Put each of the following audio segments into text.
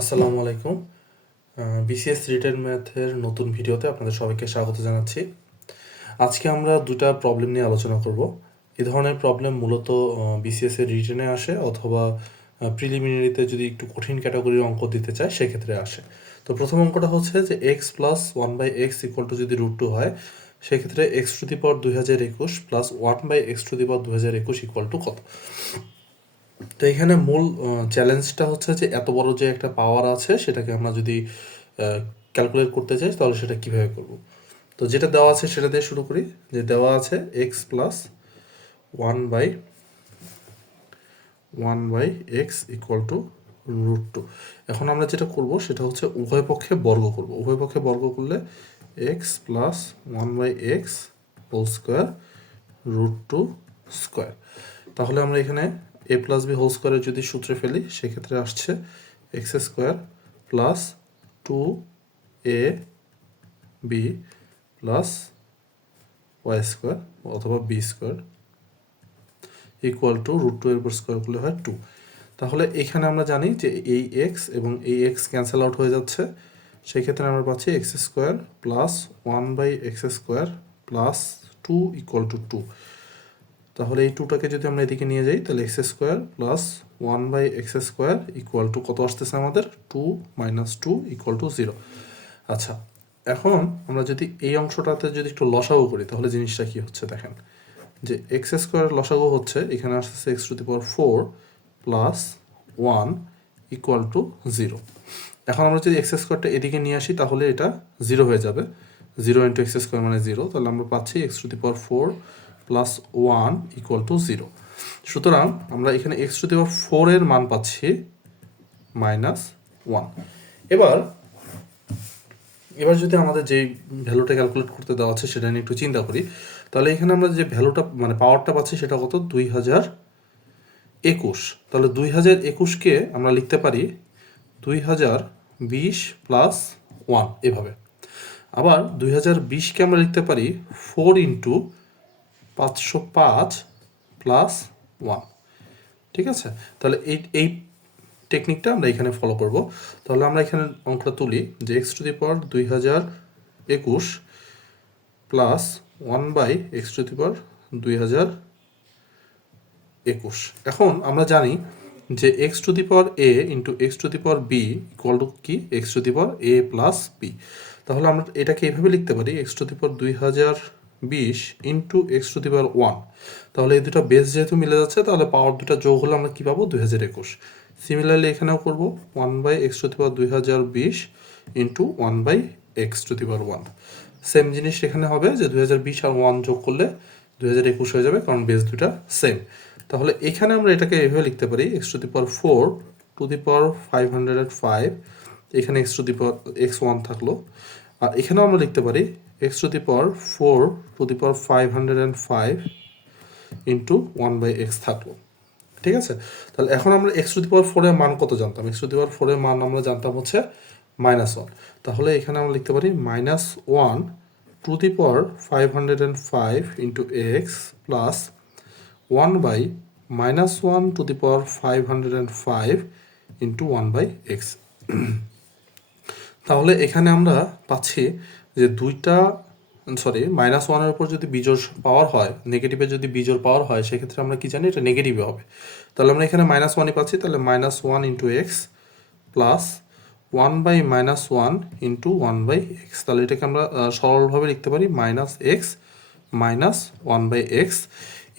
আসসালামু আলাইকুম। BCS written ম্যাথের নতুন ভিডিওতে আপনাদের সবাইকে স্বাগত জানাচ্ছি। আজকে আমরা দুটা প্রবলেম নিয়ে আলোচনা করব। এই ধরনের প্রবলেম মূলত বিসিএস এর রিটেনে আসে অথবা প্রিলিমিনারিতে যদি একটু কঠিন ক্যাটাগরির অঙ্ক দিতে চায় সেক্ষেত্রে আসে। তো প্রথম অঙ্কটা হচ্ছে যে x plus one by x equal to যদি √2 হয়, সেক্ষেত্রে x to the power 2021 plus one by x to the power 2021 equal to কত। তো এখানে মূল চ্যালেঞ্জটা হচ্ছে যে এত বড় যে একটা পাওয়ার আছে সেটাকে আমরা যদি ক্যালকুলেট করতে চাই তাহলে সেটা কিভাবে করব। তো যেটা দেওয়া আছে সেটা দিয়ে শুরু করি। যে দেওয়া আছে x plus one by x equal to √2। এখন আমরা যেটা করব সেটা হচ্ছে উভয় পক্ষে বর্গ করব। উভয় পক্ষে বর্গ করলে x plus one by x whole square √2 square. তাহলে আমরা এখানে এ প্লাস বি হোল স্কোয়ারের যদি সূত্রে ফেলি সেক্ষেত্রে আসছে x square plus 2ab plus y square অথবা বি স্কোয়ার ইকুয়াল টু √2 এর উপর স্কোয়ার করলে হয় 2। তাহলে এখানে আমরা জানি যে এই এক্স এবং এই এক্স ক্যান্সেল আউট হয়ে যাচ্ছে, সেক্ষেত্রে আমরা পাচ্ছি x square plus one by x square plus 2 equal to 2। তাহলে এই 2টাকে যদি আমরা এদিকে নিয়ে যাই তাহলে x square plus one by x square equal to কত আসতেছে আমাদের 2 মাইনাস 2 ইকুয়াল টু 0। আচ্ছা, এখন আমরা যদি এই অংশটাতে যদি একটু লসাগু করি তাহলে জিনিসটা কি হচ্ছে দেখেন, যে এক্স স্কোয়ার লসাগু হচ্ছে এখানে আসতেছে x to the power 4 plus 1 equal to 0। এখন আমরা যদি এক্স স্কোয়ারটা এদিকে নিয়ে আসি তাহলে এটা 0 হয়ে যাবে। 0 ইন্টু এক্স স্কোয়ার মানে 0, তাহলে আমরা পাচ্ছি x to the power 4 plus 1 equal to 0। সুতরাং আমরা এখানে এক্স টু দি পাওয়ার 4 এর মান পাচ্ছি -1। এবার যদি আমাদের যে ভ্যালুটা ক্যালকুলেট করতে দেওয়া আছে সেটা নিয়ে একটু চিন্তা করি, তাহলে এখানে আমরা যে ভ্যালুটা মানে পাওয়ারটা পাচ্ছি সেটা কত 2021। তাহলে 2021কে আমরা লিখতে পারি 2020 প্লাস 1 এভাবে। আবার 2020কে আমরা লিখতে পারি 4 ইন্টু 505 প্লাস 1। ঠিক আছে, তাহলে এই টেকনিকটা আমরা এখানে ফলো করব। তাহলে আমরা এখানে অঙ্কটা তুলি যে x to the power 2021 plus 1 by x to the power 2021। এখন আমরা জানি যে x to the power a into x to the power b equal to কি x to the power a plus b. তাহলে আমরা এটাকে এভাবে লিখতে পারি x to the power 2020 into x to the power 1। তাহলে এই দুটো বেস যেহেতু মিলে যাচ্ছে তাহলে পাওয়ার দুটো যোগ হলে আমরা কী পাবো 2021। সিমিলারলি এখানেও করবো 1 by x to the power 2020 into 1 by x to the power 1। Same জিনিস এখানে হবে যে 2020 আর 1 যোগ করলে 2021 হয়ে যাবে, কারণ বেস দুটা সেম। তাহলে এখানে আমরা এটাকে এভাবে লিখতে পারি x to the power 4 to the power 505, এখানে x to the power x1 থাকলো। আর এখানেও আমরা লিখতে পারি x to the power 4 to the power 505 into 1 by x থাকলো। ঠিক আছে, তাহলে এখন আমরা এক্স টু দি পাওয়ার 4 এর মান কত জানতাম, এক্স টু দি পাওয়ার 4 এর মান আমরা জানতাম হচ্ছে -1। তাহলে এখানে আমরা লিখতে পারি -1 to the power 505 into x plus 1 by -1 to the power 505 into 1 by x. তাহলে এখানে আমরা পাচ্ছি যে -1-এর উপর যদি বিজোড় পাওয়ার হয়, নেগেটিভে যদি বিজোড় পাওয়ার হয় সেক্ষেত্রে আমরা কি জানি এটা নেগেটিভে হবে। তাহলে আমরা এখানে -1ই পাচ্ছি, তাহলে -1 into x plus 1 by -1 into 1 by x. তাহলে এটাকে আমরা সরলভাবে লিখতে পারি -x মাইনাস 1 বাই এক্স।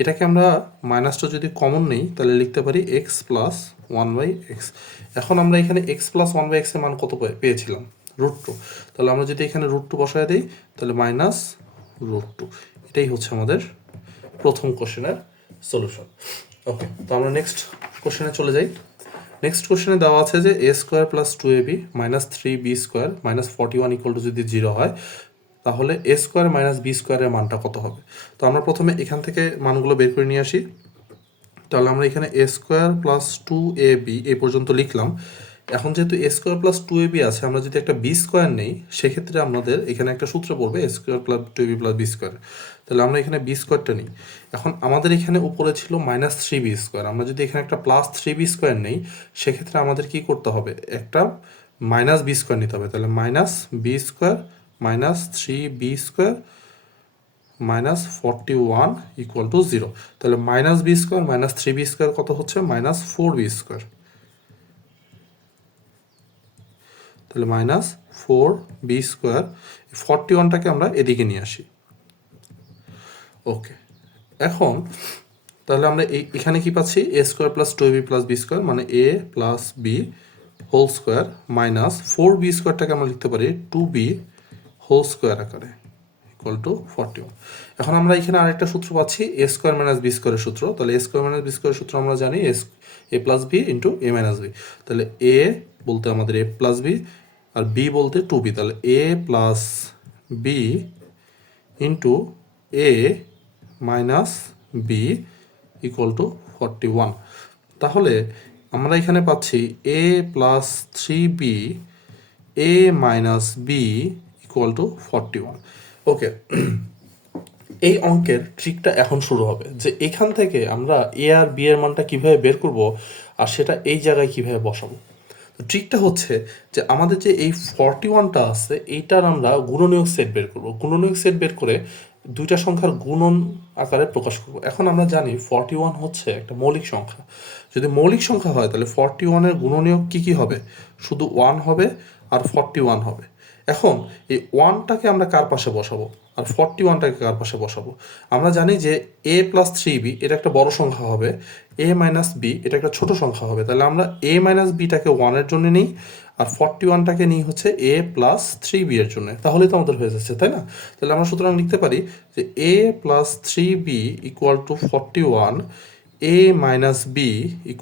এটাকে আমরা মাইনাসটা যদি কমন নেই তাহলে লিখতে পারি এক্স প্লাস 1 বাই এক্স। এখন আমরা এখানে এক্স প্লাস 1 বাই এক্সের মান কত পেয়েছিলাম √2। তাহলে আমরা যদি এখানে √2 বসায় দিই তাহলে -√2। এটাই হচ্ছে আমাদের প্রথম কোশ্চেনের সলিউশন। ওকে, তো আমরা নেক্সট কোশ্চেনে চলে যাই। নেক্সট কোশ্চেনে দেওয়া আছে যে a square plus 2ab minus 3b square minus 41 equal to যদি 0 হয় তাহলে a স্কোয়ার মাইনাস b স্কোয়ারের মানটা কত হবে। তো আমরা প্রথমে এখান থেকে মানগুলো বের করে নিয়ে আসি। তাহলে আমরা এখানে a স্কোয়ার প্লাস 2ab এই পর্যন্ত লিখলাম। এখন যেহেতু a স্কোয়ার প্লাস 2ab আছে, আমরা যদি একটা b স্কোয়ার নেই সেক্ষেত্রে আমাদের এখানে একটা সূত্র পড়বে a square plus 2ab plus b square. তাহলে আমরা এখানে বি স্কোয়ারটা নিই। এখন আমাদের এখানে উপরে ছিল -3b², আমরা যদি এখানে একটা +3b² নেই, সেক্ষেত্রে আমাদের কি করতে হবে, একটা -b² নিতে হবে। তাহলে -b² -3b² -41 = 0। তাহলে -b² -3b² কত হচ্ছে, -4b²। তাহলে -4b², 41টাকে আমরা এদিকে নিয়ে আসি। ওকে, এখন তাহলে আমরা এখানে কি পাচ্ছি, a² + 2ab + b² মানে a + b² -4b²টাকে আমরা লিখতে পারি 2b² আকারে = 41। এখন আমরা এখানে আরেকটা সূত্র পাচ্ছি, a² - b² এর সূত্র। তাহলে a² - b² এর সূত্র আমরা জানি, a + b × a - b। তাহলে a বলতে আমাদের a + b আর b বলতে 2b। তাহলে a + b × a - b = 41। তাহলে আমরা এখানে পাচ্ছি a + 3b a - b = 41। ওকে, এই অঙ্কের ট্রিকটা এখন শুরু হবে, যে এখান থেকে আমরা এ আর বি এর মানটা কিভাবে বের করব আর সেটা এই জায়গায় কিভাবে বসাবো। ট্রিকটা হচ্ছে যে আমাদের যে এই 41টা আছে, এইটার আমরা গুণনীয়ক সেট বের করব। গুণনীয়ক সেট বের করে দুইটা সংখ্যার গুণন আকারে প্রকাশ করব। এখন আমরা জানি 41 হচ্ছে একটা মৌলিক সংখ্যা। যদি মৌলিক সংখ্যা হয় তাহলে 41-এর গুণনীয়ক কী হবে, শুধু 1 হবে আর 41 হবে। এখন এই 1টাকে আমরা কার পাশে বসাবো আর 41টাকে কার পাশে বসাবো। আমরা জানি যে a + 3b এটা একটা বড় সংখ্যা হবে, a - b এটা একটা ছোট সংখ্যা হবে। তাহলে আমরা a - bটাকে 1-এর জন্য নিই আর 41টাকে নিই হচ্ছে a + 3b এর জন্য। তাহলেই তো আমাদের হয়ে যাচ্ছে, তাই না? তাহলে আমরা সুতরাং লিখতে পারি যে a + 3b = 41, a - b =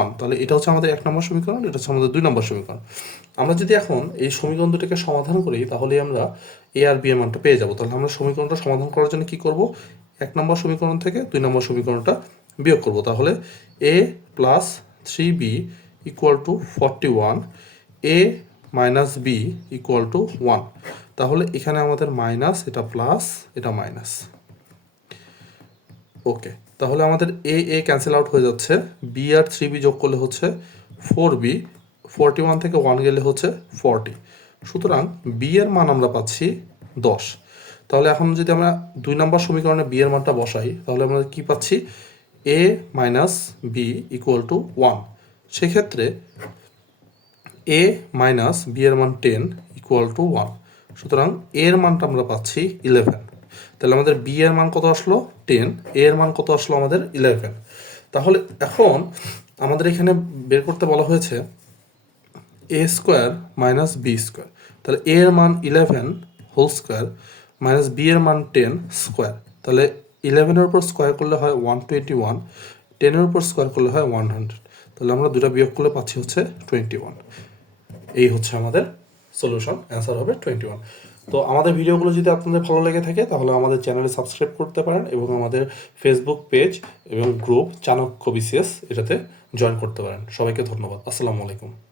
1। তাহলে এটা হচ্ছে আমাদের 1 নম্বর সমীকরণ, এটা হচ্ছে আমাদের 2 নম্বর সমীকরণ। আমরা যদি এখন এই সমীকরণ দুটোকে সমাধান করি, তাহলে আমরা a আর b এর মানটা পেয়ে যাব। তাহলে আমরা সমীকরণটা সমাধান করার জন্য কি করব, 1 নম্বর সমীকরণ থেকে 2 নম্বর সমীকরণটা বিয়োগ করব। তাহলে a + 3b = 41, a - b = 1। তাহলে এখানে আমাদের মাইনাস, এটা প্লাস, এটা মাইনাস। ওকে, তাহলে আমাদের a ক্যান্সেল আউট হয়ে যাচ্ছে, b আর 3b যোগ করলে হচ্ছে 4b, 41 থেকে 1 গেলে হচ্ছে 40। সুতরাং b এর মান আমরা পাচ্ছি 10। তাহলে এখন যদি আমরা 2 নম্বর সমীকরণে b এর মানটা বসাই, তাহলে আমরা কি পাচ্ছি, a - b = 1। সেক্ষেত্রে a - b এর মান 10 = 1। সুতরাং a এর মানটা আমরা পাচ্ছি 11। তাহলে আমাদের b এর মান কত আসলো, 10, a এর মান কত আসলো আমাদের 11। তাহলে এখন আমাদের এখানে বের করতে বলা হয়েছে a² - b²। তাহলে a এর মান 11 হোল স্কোয়ার মাইনাস b এর মান 10 স্কোয়ার। তাহলে 11-এর উপর স্কোয়ার করলে হয় 121, 10-এর উপর স্কোয়ার করলে হয় 100। তাহলে আমরা দুটা বিয়োগ করলে পাচ্ছি হচ্ছে 21। এই হচ্ছে আমাদের সলিউশন, অ্যান্সার হবে 21। তো আমাদের ভিডিওগুলো যদি আপনাদের ভালো লেগে থাকে, তাহলে আমাদের চ্যানেলে সাবস্ক্রাইব করতে পারেন এবং আমাদের ফেসবুক পেজ এবং গ্রুপ চাণক্য BCS এটাতে জয়েন করতে পারেন। সবাইকে ধন্যবাদ। আসসালামু আলাইকুম।